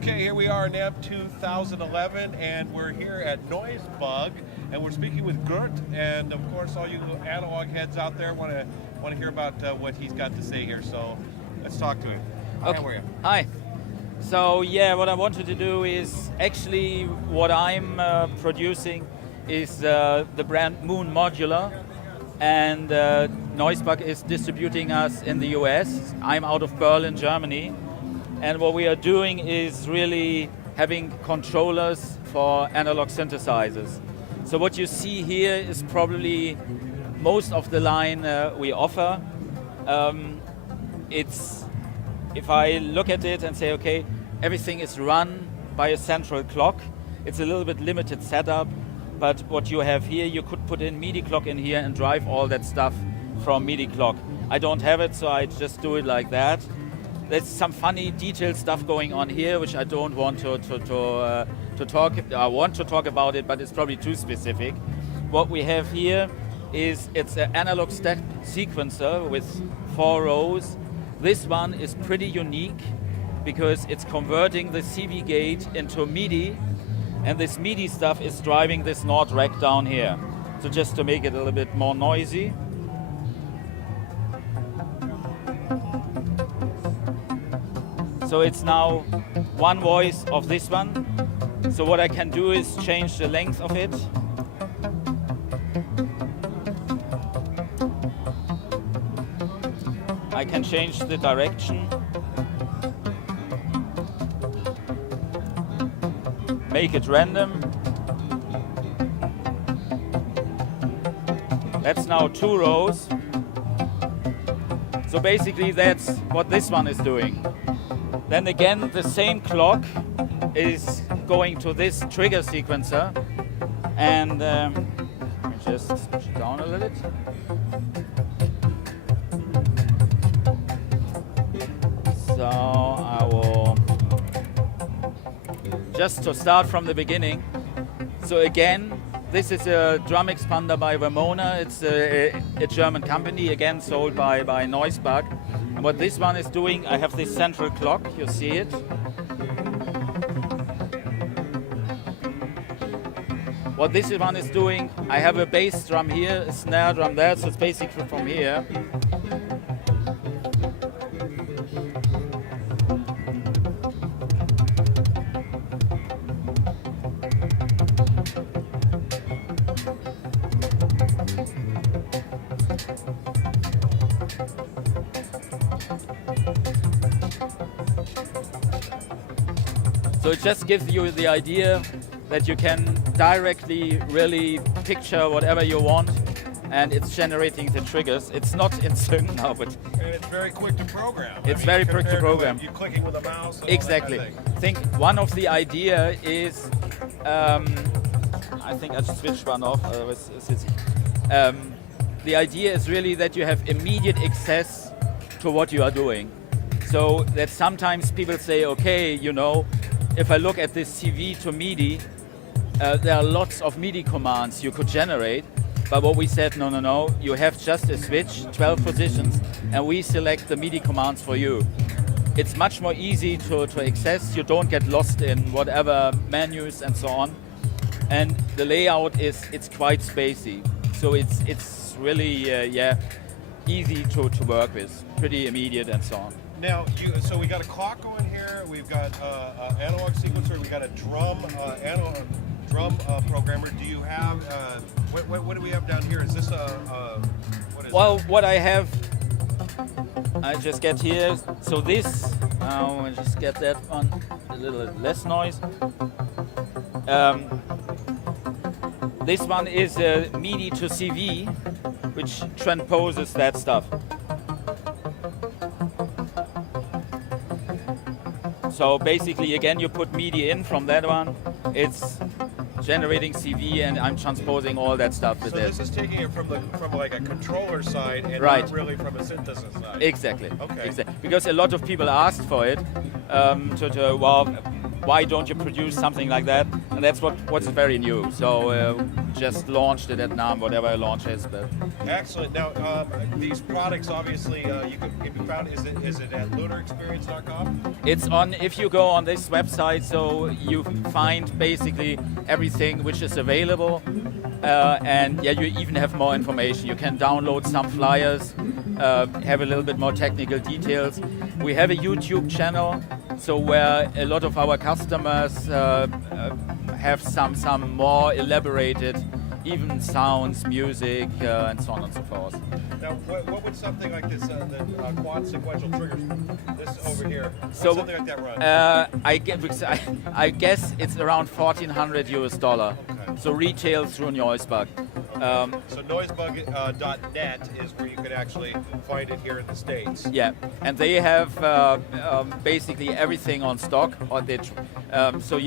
Okay, here we are, NAMM 2011, and we're here at Noisebug, and we're speaking with Gert, and of course, all you analog heads out there want to hear about what he's got to say here. So let's talk to him. Okay. How are you? Hi. So yeah, what I wanted to do is actually what I'm producing is the brand Moon Modular, and Noisebug is distributing us in the US. I'm out of Berlin, Germany. And what we are doing is really having controllers for analog synthesizers. So what you see here is probably most of the line we offer. If I look at it and say, okay, everything is run by a central clock, it's a little bit limited setup, but what you have here, you could put in MIDI clock in here and drive all that stuff from MIDI clock. I don't have it, so I just do it like that. There's some funny detailed stuff going on here, which I don't want to talk. I want to talk about it, but it's probably too specific. What we have here is it's an analog step sequencer with 4 rows. This one is pretty unique because it's converting the CV gate into MIDI, and this MIDI stuff is driving this Nord rack down here. So just to make it a little bit more noisy. So it's now one voice of this one. So what I can do is change the length of it. I can change the direction. Make it random. That's now 2 rows. So basically that's what this one is doing. Then again, the same clock is going to this trigger sequencer, and let me just switch it down a little bit. So I will just to start from the beginning. So again, this is a drum expander by Vermona. It's a German company, again sold by Noisebug. And what this one is doing, I have this central clock, you see it. What this one is doing, I have a bass drum here, a snare drum there, so it's basically from here. So it just gives you the idea that you can directly really picture whatever you want, and it's generating the triggers. It's not in sync now, but... And it's very quick to program. It's very quick to program. You're clicking with a mouse and exactly. all that kind of I think one of the idea is, I think I just switched one off. The idea is really that you have immediate access to what you are doing. So that sometimes people say, okay, you know, if I look at this CV to MIDI, there are lots of MIDI commands you could generate, but what we said, no, you have just a switch, 12 positions, and we select the MIDI commands for you. It's much more easy to access, you don't get lost in whatever menus and so on, and the layout it's quite spacey, so it's really, easy to work with, pretty immediate and so on. Now, so we got a clock going here. We've got analog sequencer. We got a drum analog drum programmer. Do you have what do we have down here? Is this what is? Well, what I have, I just get here. So this, I just get that one a little less noise. This one is a MIDI to CV, which transposes that stuff. So basically, again, you put MIDI in from that one. It's generating CV, and I'm transposing all that stuff with it. So this is taking it from like a controller side, and right. Not really from a synthesis side. Exactly. Okay. Exactly. Because a lot of people asked for it. Well, why don't you produce something like that? And that's what's very new. So just launched it at NAMM, whatever a launch is. But Excellent. Now, these products obviously you can be found. Is it at lunarexperience.com? it's on, if you go on this website, so you find basically everything which is available. And yeah, you even have more information. You can download some flyers, have a little bit more technical details. We have a YouTube channel, so where a lot of our customers have some more elaborated, even sounds, music, and so on and so forth. Now, what would something like this, the quad sequential triggers, this over here, So, something like that run? I guess it's around $1,400 US. Okay. So retail through Noisebug. So noisebug.net is where you could actually find it here in the States. Yeah, and they have basically everything on stock. Or so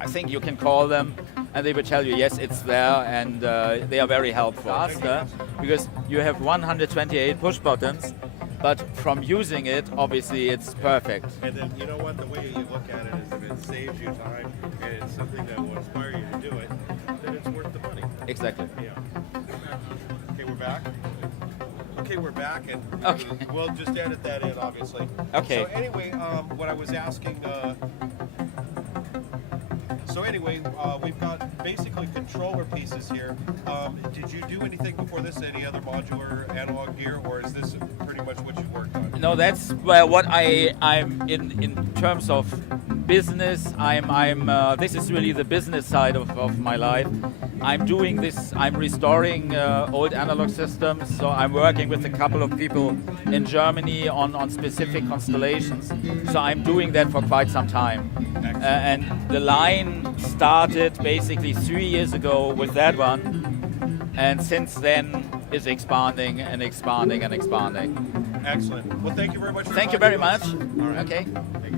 I think you can call them, and they will tell you yes, it's there, and they are very helpful. Faster, because you have 128 push buttons, but from using it, obviously it's perfect. And then you know what? The way you look at it is if it saves you time and it's something that will inspire you to do it, then it's worth the money. Exactly. Yeah. Okay, we're back. Okay, we're back, and Okay. we'll just edit that in, obviously. Okay. So anyway, what I was asking. We've got basically controller pieces here. Did you do anything before this? Any other modular analog gear, or is this pretty much what you worked on? No, that's what I'm in terms of business. This is really the business side of my life. I'm doing this. I'm restoring old analog systems. So I'm working with a couple of people in Germany on specific constellations. So I'm doing that for quite some time. And the line started basically 3 years ago with that one, and since then is expanding and expanding and expanding. Excellent. Well, thank you very much. Thank you very much. All right. Okay. Thank you.